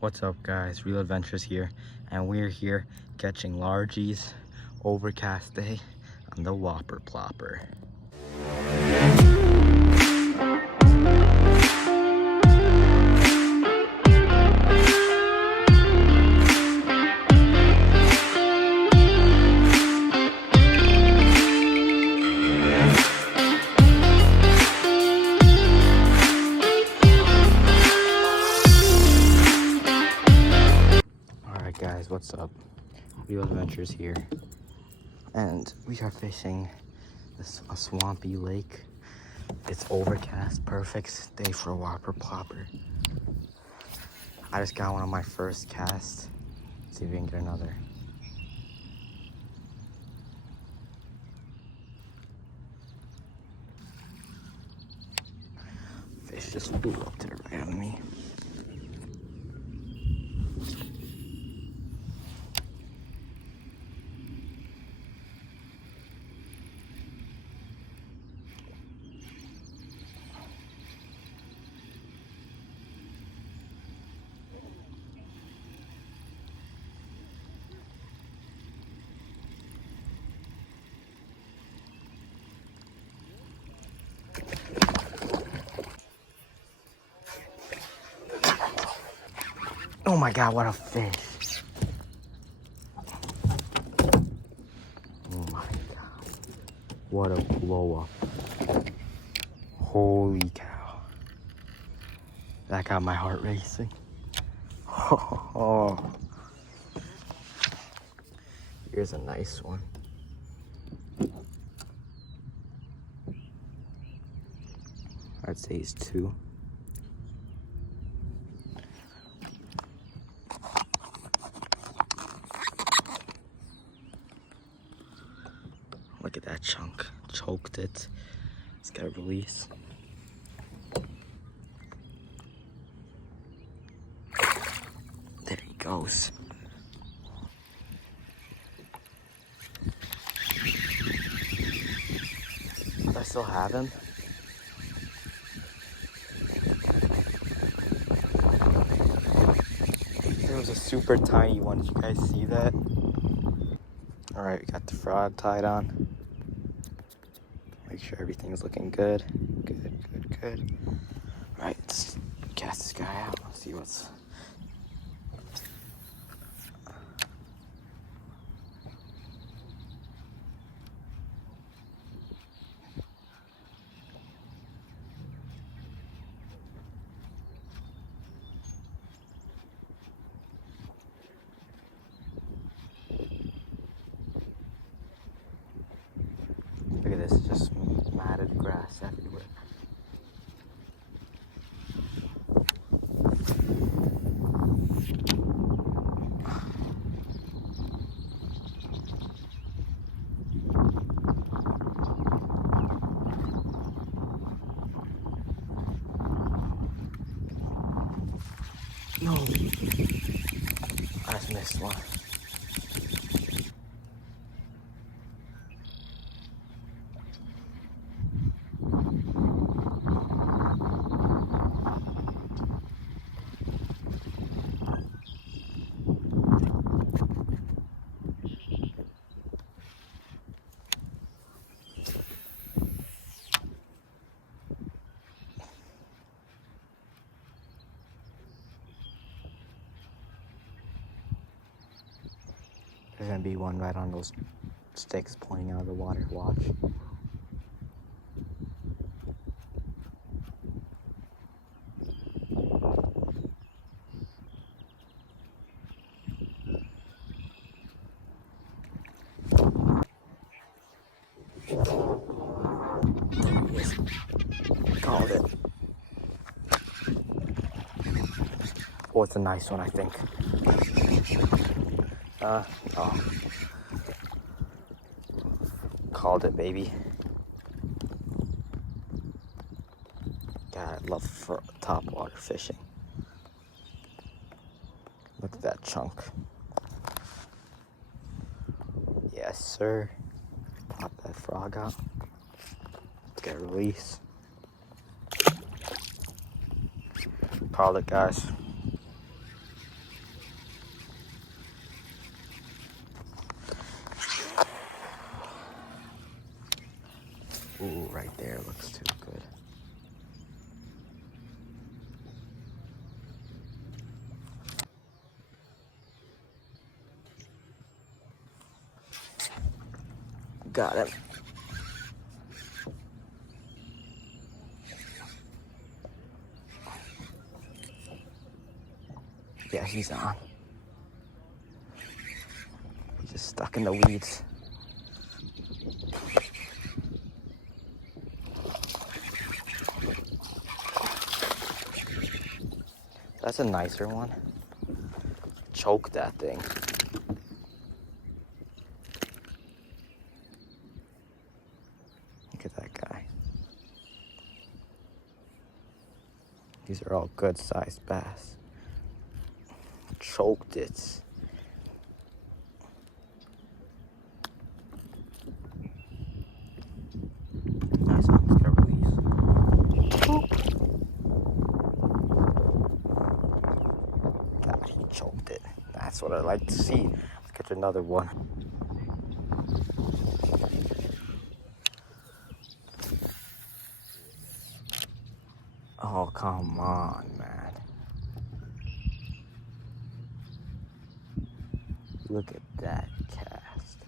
What's up guys, Real Adventures here, and we're here catching largies, overcast day on the Whopper Plopper. Alright guys, what's up? Real Adventures here, and we are fishing a swampy lake. It's overcast, perfect day for a Whopper Plopper. I just got one on my first cast. Let's see if we can get another. Fish just flew up to the right of me. Oh my god, what a fish. Oh my god. What a blow up. Holy cow. That got my heart racing. Oh. Here's a nice one. I'd say he's 2. Look at that chunk. Choked it. It's got to release. There he goes. Do I still have him? There was a super tiny one. Did you guys see that? Alright, we got the frog tied on. Make sure everything's looking good. Good. Alright, let's cast this guy out. Let's see what's... Look at this, just matted grass everywhere. No, I just missed one. There's gonna be one right on those sticks pointing out of the water. Watch. Yes. Called it. Oh, it's a nice one, I think. No. Called it, baby. God, I love top water fishing. Look at that chunk. Yes, sir. Pop that frog out. Let's get a release. Called it, guys. right there looks too good. Got him. Yeah, he's on. He's just stuck in the weeds. That's a nicer one. Choke that thing. Look at that guy. These are all good sized bass. Choked it. Nice one. Just gotta release. Boop. God, he choked it. That's what I like to see. Let's catch another one. Oh, come on, man. Look at that cast.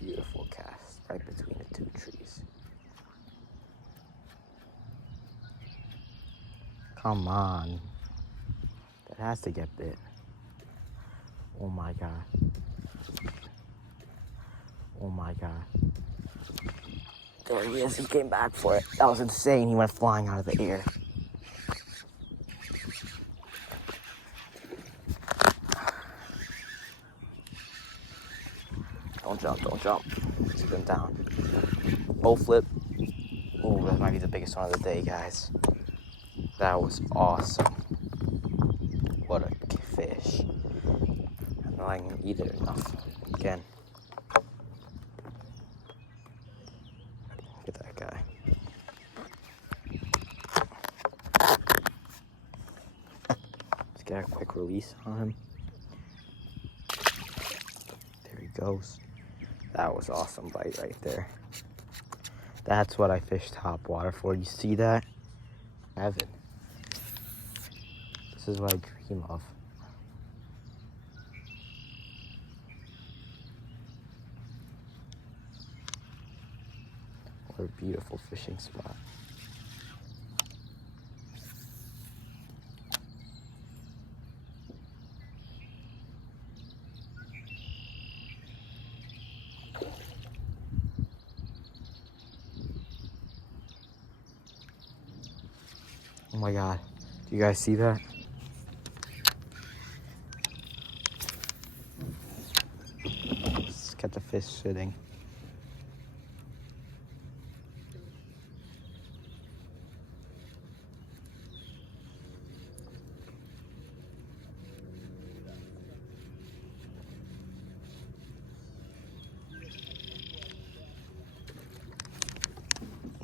Beautiful cast right between the two trees. Come on. That has to get bit. Oh my God. Oh my God. There he is. He came back for it. That was insane. He went flying out of the air. Don't jump, don't jump. Sit them down. Bow flip. Oh, that might be the biggest one of the day, guys. That was awesome. What a fish. I know I can eat it enough. Again. Look at that guy. Let's get a quick release on him. There he goes. That was awesome bite right there. That's what I fish top water for. You see that? Heaven. This is what I dream of. What a beautiful fishing spot. Oh my God. Do you guys see that? Let's catch a fish sitting.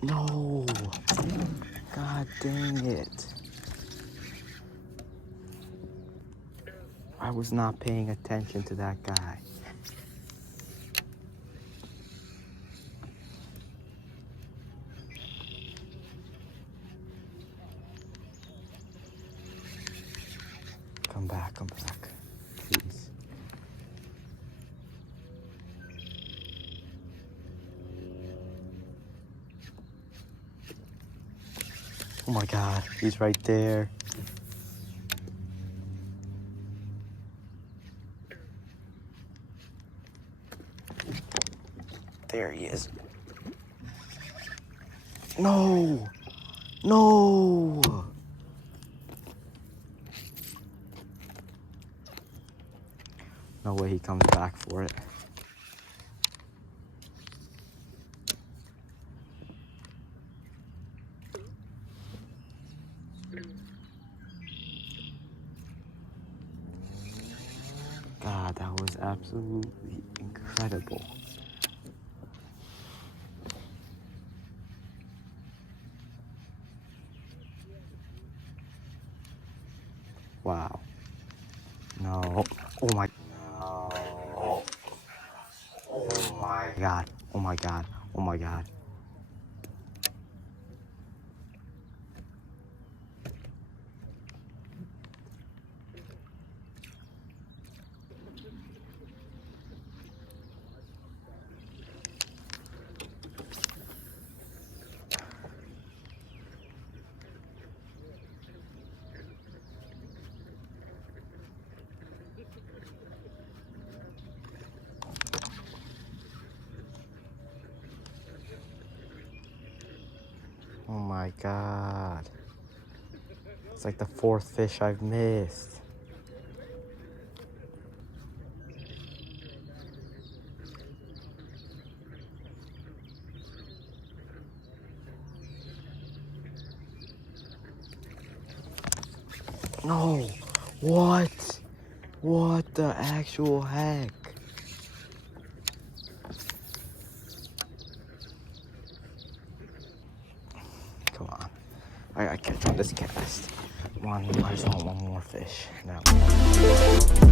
No. God dang it. I was not paying attention to that guy. Come back, please. Oh my God, he's right there. There he is. No, no. No way he comes back for it. God, that was absolutely incredible. Wow. No. Oh my. No. Oh my God. Oh my God. Oh my God. my god. It's like the fourth fish I've missed. No, what? What the actual heck? Come on. I gotta catch on this cast. Come on, I just want one more fish. No.